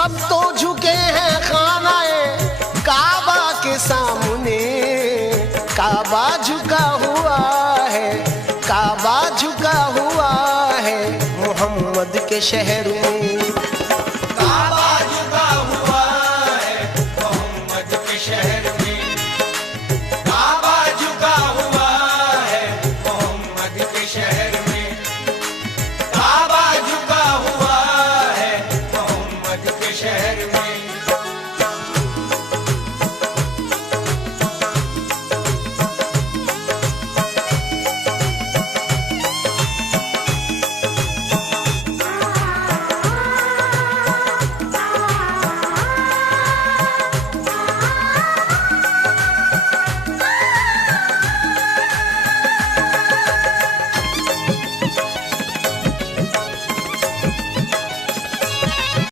सब तो झुके हैं खानाए काबा के सामने। काबा झुका हुआ है, काबा झुका हुआ है मोहम्मद के शहर में।